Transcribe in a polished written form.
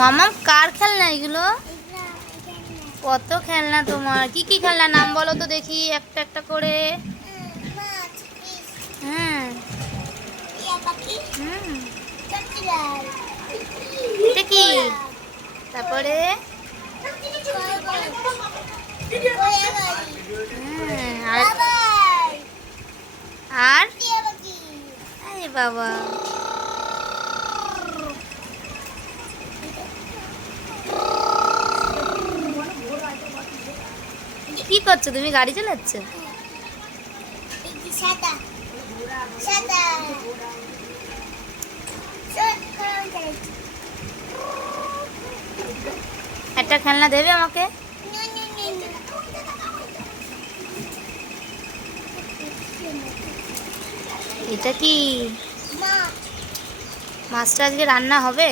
মামা কার খেলনা এগুলো? কত খেলনা তোমার, কি কি খেলনা নাম বলো তো দেখি একটা একটা করে। হ্যাঁ। এটা কি? তারপরে আর আরে বাবা, কি করছো তুমি? গাড়ি চালাচ্ছ? একটা খেলনা দেবে আমাকে? এটা কি? মাছটা আজকে রান্না হবে?